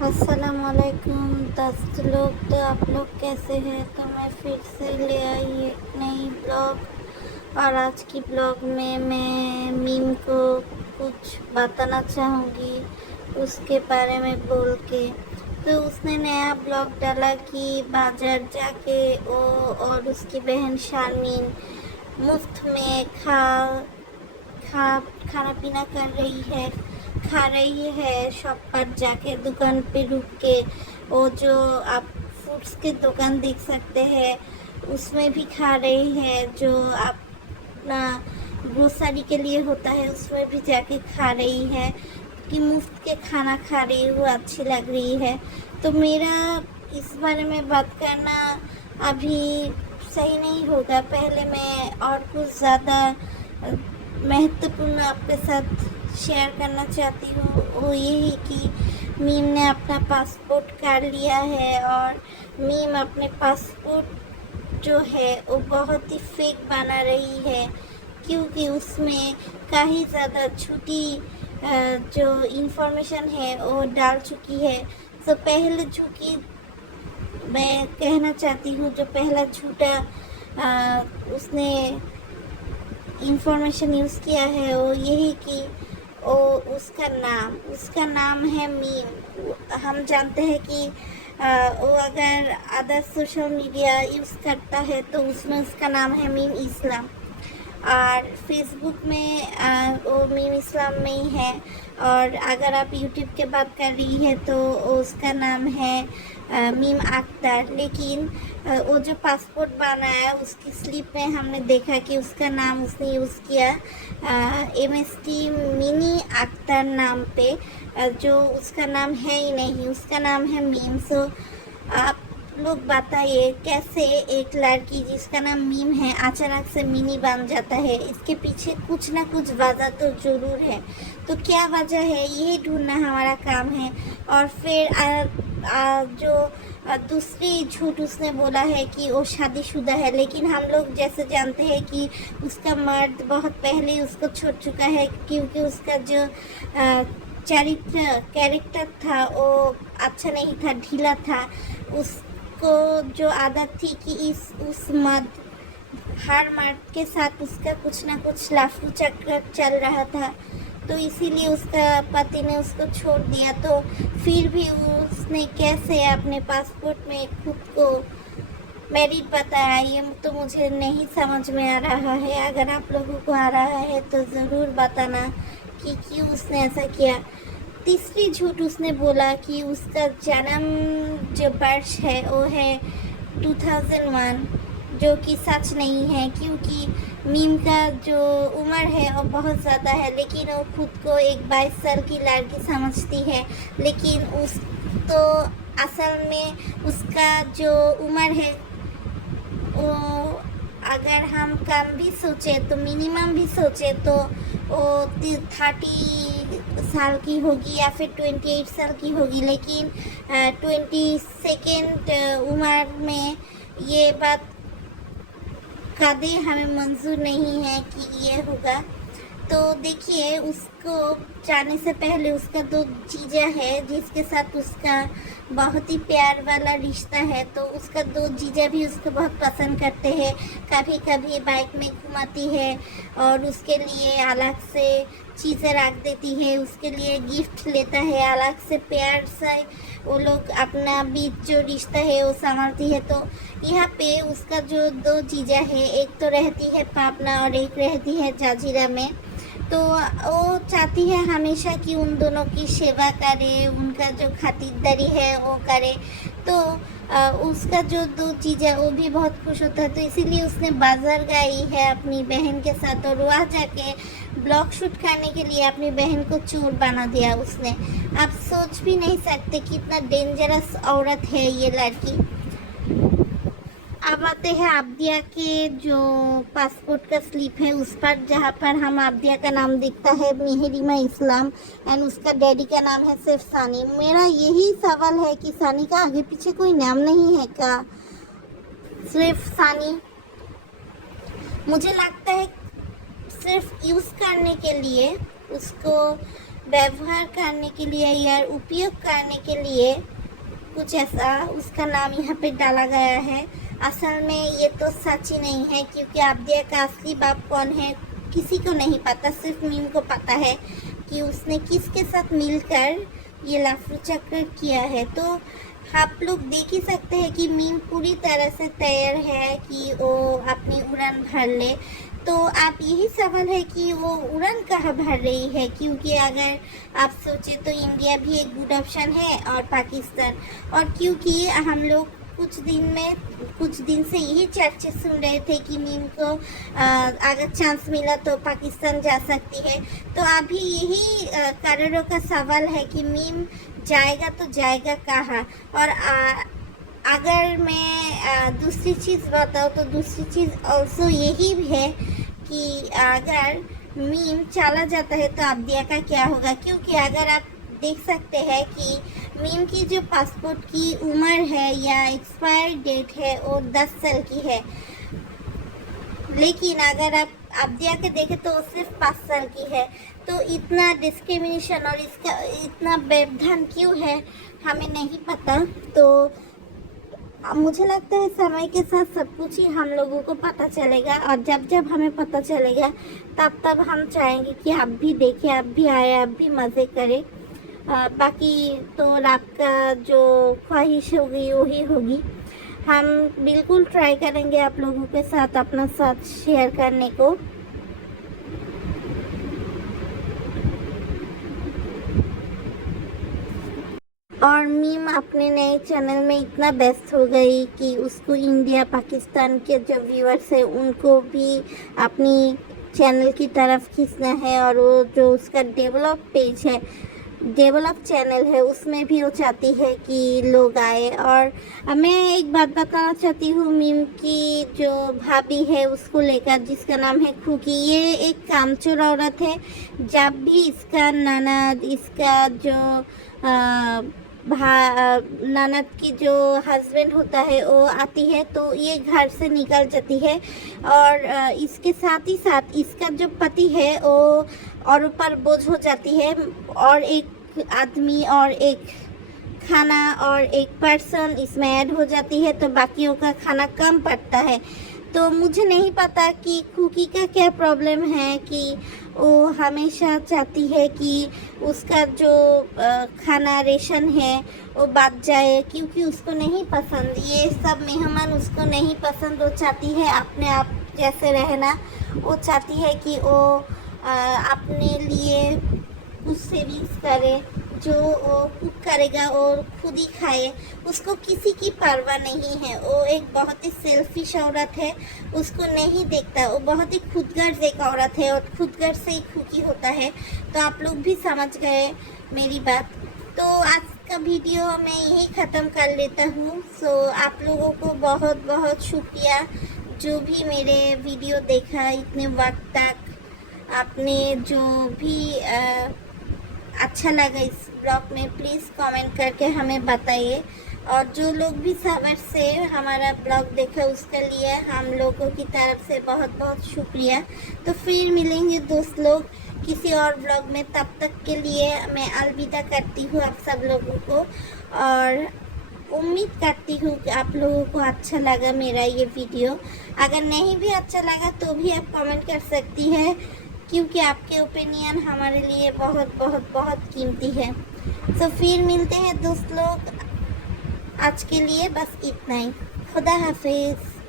अस्सलामुअलैकुम दोस्त लोग। तो आप लोग कैसे हैं? तो मैं फिर से ले आई एक नई ब्लॉग। और आज की ब्लॉग में मैं मीम को कुछ बताना चाहूँगी, उसके बारे में बोल के। तो उसने नया ब्लॉग डाला कि बाजार जाके वो और उसकी बहन शारमीन मुफ्त में खा खाना पीना कर रही है, खा रही है शॉप पर जाके, दुकान पे रुक के। वो जो आप फूड्स की दुकान देख सकते हैं उसमें भी खा रही है, जो अपना ग्रोसरी के लिए होता है उसमें भी जाके खा रही है कि मुफ्त के खाना खा रही है, वो अच्छी लग रही है। तो मेरा इस बारे में बात करना अभी सही नहीं होगा। पहले मैं और कुछ ज़्यादा महत्वपूर्ण आपके साथ शेयर करना चाहती हूँ, वो यही कि मीम ने अपना पासपोर्ट काट लिया है। और मीम अपने पासपोर्ट जो है वो बहुत ही फेक बना रही है, क्योंकि उसमें काफ़ी ज़्यादा झूठी जो इन्फॉर्मेशन है वो डाल चुकी है। तो पहले झूठी मैं कहना चाहती हूँ, जो पहला झूठा उसने इंफॉर्मेशन यूज़ किया है वो यही कि वो उसका नाम है मीम। हम जानते हैं कि वो अगर अदर सोशल मीडिया यूज़ करता है तो उसमें उसका नाम है मीम इस्लाम। और फेसबुक में वो मीम इस्लाम में ही है। और अगर आप यूट्यूब की बात कर रही है तो उसका नाम है मीम अख्तर। लेकिन वो जो पासपोर्ट बनाया उसकी स्लिप में हमने देखा कि उसका नाम उसने यूज़ किया MST मिनी अख्तर नाम पे, जो उसका नाम है ही नहीं, उसका नाम है मीम। सो आप लोग बताइए कैसे एक लड़की जिसका नाम मीम है अचानक से मिनी बन जाता है? इसके पीछे कुछ ना कुछ वजह तो ज़रूर है। तो क्या वजह है यही ढूंढना हमारा काम है। और फिर जो दूसरी झूठ उसने बोला है कि वो शादीशुदा है, लेकिन हम लोग जैसे जानते हैं कि उसका मर्द बहुत पहले ही उसको छोड़ चुका है, क्योंकि उसका जो कैरेक्टर था वो अच्छा नहीं था, ढीला था। उसको जो आदत थी कि उस मर्द हर मर्द के साथ उसका कुछ ना कुछ लाफू चक्कर चल रहा था, तो इसीलिए उसका पति ने उसको छोड़ दिया। तो फिर भी उसने कैसे अपने पासपोर्ट में खुद को मैरिड बताया, ये तो मुझे नहीं समझ में आ रहा है। अगर आप लोगों को आ रहा है तो ज़रूर बताना कि क्यों उसने ऐसा किया। तीसरी झूठ उसने बोला कि उसका जन्म जो वर्ष है वो है 2001, जो कि सच नहीं है, क्योंकि मीम का जो उम्र है वो बहुत ज़्यादा है, लेकिन वो खुद को एक 22 साल की लड़की समझती है। लेकिन उस तो असल में उसका जो उम्र है वो, अगर हम कम भी सोचे तो मिनिमम भी सोचे तो वो 30 साल की होगी या फिर 28 साल की होगी। लेकिन 22nd उम्र में ये बात कभी हमें मंजूर नहीं है कि ये होगा। तो देखिए, उसको जाने से पहले उसका दो जीजा है जिसके साथ उसका बहुत ही प्यार वाला रिश्ता है। तो उसका दो जीजा भी उसको बहुत पसंद करते हैं, कभी कभी बाइक में घुमाती है और उसके लिए अलग से चीज़ें रख देती है, उसके लिए गिफ्ट लेता है, अलग से प्यार से वो लोग अपना बीच जो रिश्ता है वो संभालती है। तो यहाँ पे उसका जो दो जीजा है, एक तो रहती है पापना और एक रहती है जाजीरा में। तो वो चाहती है हमेशा कि उन दोनों की सेवा करे, उनका जो खातिरदारी है वो करे। तो उसका जो दो चीज़ें वो भी बहुत खुश होता है, तो इसीलिए उसने बाज़ार गई है अपनी बहन के साथ और वहाँ जाके ब्लॉग शूट करने के लिए अपनी बहन को चोर बना दिया उसने। आप सोच भी नहीं सकते कितना डेंजरस औरत है ये लड़की। अब आते हैं आबदिया के जो पासपोर्ट का स्लिप है उस पर, जहाँ पर हम आबदिया का नाम दिखता है मेहरीमा इस्लाम एंड उसका डैडी का नाम है सिर्फ सानी। मेरा यही सवाल है कि सानी का आगे पीछे कोई नाम नहीं है क्या? सिर्फ सानी मुझे लगता है सिर्फ यूज़ करने के लिए उसको व्यवहार करने के लिए या उपयोग करने के लिए कुछ ऐसा उसका नाम यहाँ पे डाला गया है। असल में ये तो सच ही नहीं है, क्योंकि आब्दिया का असली बाप कौन है किसी को नहीं पता, सिर्फ मीम को पता है कि उसने किसके साथ मिलकर ये लफ्ज़ चक्कर किया है। तो आप लोग देख ही सकते हैं कि मीम पूरी तरह से तैयार है कि वो अपनी उड़ान भर ले। तो आप यही सवाल है कि वो उड़ान कहाँ भर रही है, क्योंकि अगर आप सोचे तो इंडिया भी एक गुड ऑप्शन है और पाकिस्तान। और क्योंकि हम लोग कुछ दिन से यही चर्चा सुन रहे थे कि मीम को अगर चांस मिला तो पाकिस्तान जा सकती है। तो अभी यही करोड़ों का सवाल है कि मीम जाएगा तो जाएगा कहाँ। और अगर मैं दूसरी चीज़ बताऊँ तो दूसरी चीज़ ऑल्सो यही भी है कि अगर मीम चला जाता है तो आब्दिया का क्या होगा, क्योंकि अगर आप देख सकते हैं कि मीम की जो पासपोर्ट की उम्र है या एक्सपायर डेट है वो 10 साल की है, लेकिन अगर आप आब्दिया के देखें तो वो सिर्फ 5 साल की है। तो इतना डिस्क्रिमिनेशन और इसका इतना व्यवधान क्यों है हमें नहीं पता। तो मुझे लगता है समय के साथ सब कुछ ही हम लोगों को पता चलेगा, और जब जब हमें पता चलेगा तब तब हम चाहेंगे कि आप भी देखें, आप भी आए, आप भी मज़े करें। बाकी तो आपका जो ख्वाहिश होगी वही होगी। हम बिल्कुल ट्राई करेंगे आप लोगों के साथ अपना साथ शेयर करने को। और मीम अपने नए चैनल में इतना व्यस्त हो गई कि उसको इंडिया पाकिस्तान के जो व्यूअर्स हैं उनको भी अपनी चैनल की तरफ खींचना है, और वो जो उसका डेवलप चैनल है उसमें भी वो चाहती है कि लोग आए। और मैं एक बात बताना चाहती हूँ, मीम की जो भाभी है उसको लेकर, जिसका नाम है खुकी, ये एक कामचोर औरत है। जब भी इसका ननद, इसका जो ननद की जो हस्बैंड होता है वो आती है तो ये घर से निकल जाती है। और इसके साथ ही साथ इसका जो पति है वो और ऊपर बोझ हो जाती है, और एक आदमी और एक खाना और एक पर्सन इसमें ऐड हो जाती है, तो बाकियों का खाना कम पड़ता है। तो मुझे नहीं पता कि कुकी का क्या प्रॉब्लम है कि वो हमेशा चाहती है कि उसका जो खाना रेशन है वो बच जाए, क्योंकि उसको नहीं पसंद ये सब मेहमान, उसको नहीं पसंद। वो चाहती है अपने आप जैसे रहना, वो चाहती है कि वो अपने लिए कुछ सेविंग्स करे, जो वो कुक करेगा और खुद ही खाए, उसको किसी की परवाह नहीं है। वो एक बहुत ही सेल्फिश औरत है, उसको नहीं देखता, वो बहुत ही खुदगर्ज एक औरत है और खुदगर्ज से ही खुकी होता है। तो आप लोग भी समझ गए मेरी बात। तो आज का वीडियो मैं यही ख़त्म कर लेता हूँ। सो आप लोगों को बहुत बहुत शुक्रिया जो भी मेरे वीडियो देखा इतने वक्त तक। आपने जो भी अच्छा लगा इस ब्लॉग में प्लीज़ कमेंट करके हमें बताइए। और जो लोग भी सबर से हमारा ब्लॉग देखा उसके लिए हम लोगों की तरफ से बहुत बहुत शुक्रिया। तो फिर मिलेंगे दोस्त लोग किसी और ब्लॉग में, तब तक के लिए मैं अलविदा करती हूँ आप सब लोगों को। और उम्मीद करती हूँ कि आप लोगों को अच्छा लगा मेरा ये वीडियो। अगर नहीं भी अच्छा लगा तो भी आप कमेंट कर सकती है, क्योंकि आपके ओपिनियन हमारे लिए बहुत बहुत बहुत कीमती है। तो फिर मिलते हैं दोस्त लोग, आज के लिए बस इतना ही। खुदा हाफिज़।